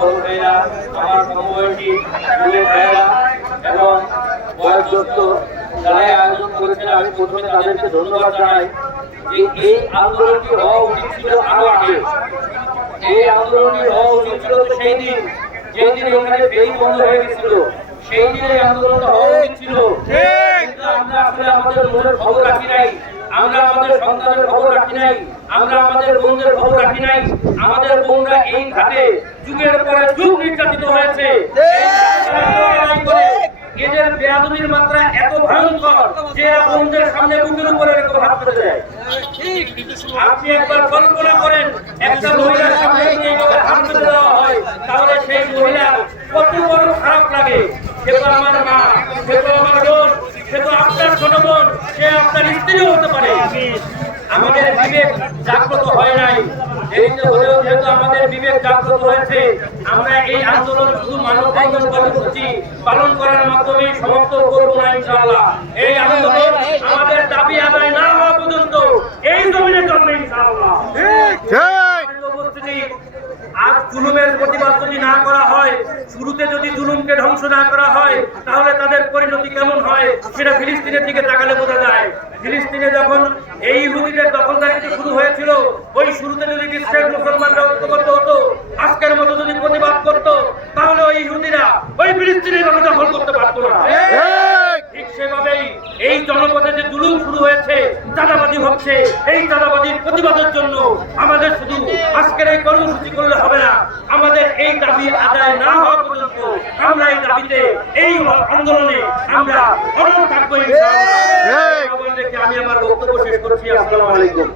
বড় ভাইরা, আমার সমবয়সী যুবক ভাইরা এবং বয়োজ্যেষ্ঠ যারাই আয়োজন করেছেন, আমি প্রথমে তাদেরকে ধন্যবাদ জানাই। যে এই আন্দোলনটি হওয়া উচিত ছিল আরো আগে। এই আন্দোলনটি হওয়া উচিত ছিল সেই দিন, যেই দিন ওখানে বেই বন্ধ হয়ে গেছিল, সেই দিনে আন্দোলনটা হওয়া উচিত ছিল। কিন্তু আমরা আসলে আমাদের মনের খবর রাখি নাই, আমরা আমাদের সন্তানের খবর রাখি নাই, আমরা আমাদের বোনদের খবর রাখি নাই। আমাদের বোনরা এই ঘাটে যুগের পরে যুগ নির্যাতিত হয়েছে। এদের বেয়াদবির মাত্রা এত ভয়ঙ্কর যে বোনদের সামনে বুকের উপরে রেখে হাত পেতে দেয়। আপনি একবার কল্পনা করেন, একটা মহিলার সামনে যদি এইভাবে হাত পেতে দেওয়া হয়, তাহলে সেই মহিলার কত বড় খারাপ লাগে। সে তো আমার মা, সে তো আমার বোন, সে তো আপনার ছোট বোন, সে আপনার স্ত্রীও হতে পারে। আমাদের বিবেক জাগ্রত হয় নাই। দেরিতে হলেও যেহেতু আমাদের বিবেক জাগ্রত হয়েছে, আমরা এই আন্দোলন শুধু মানববন্ধন কর্মসূচি পালন করার মাধ্যমে সমাপ্ত করব না ইনশাআল্লাহ। এই আন্দোলন আমাদের দাবি আদায় না হওয়া পর্যন্ত এই জমিনে চলবে ইনশাআল্লাহ। আজ জুলুমের প্রতিবাদ যদি না করা হয়, শুরুতে যদি জুলুমকে ধ্বংস না করা হয়, তাহলে তাদের পরিণতি কেমন হয় সেটা ফিলিস্তিনের দিকে তাকালে বোঝা যায়। ফিলিস্তিনে যখন এই ইহুদিদের দখলদারিত্ব শুরু হয়েছিল, ওই শুরুতে যদি বিশ্বের মুসলমানরা ঐক্যবদ্ধ হতো, আজকের মতো যদি প্রতিবাদ করতো, তাহলে ওই ইহুদিরা ওই ফিলিস্তিনের দখল করতে পারতো না। ঠিক সেভাবেই এই জনপদে যে জুলুম শুরু হয়েছে, চাঁদাবাজি হচ্ছে, এই চাঁদাবাজির প্রতিবাদের জন্য আমাদের শুধু আজকের এই কর্মসূচি করলে হবে না। আমাদের এই দাবি আদায় না হওয়া পর্যন্ত আমরা এই দাবিতে, এই আন্দোলনে আমরা অনড় থাকবো ইনশাআল্লাহ। আমি আমার বক্তব্য শেষ করছি। আসসালামু আলাইকুম।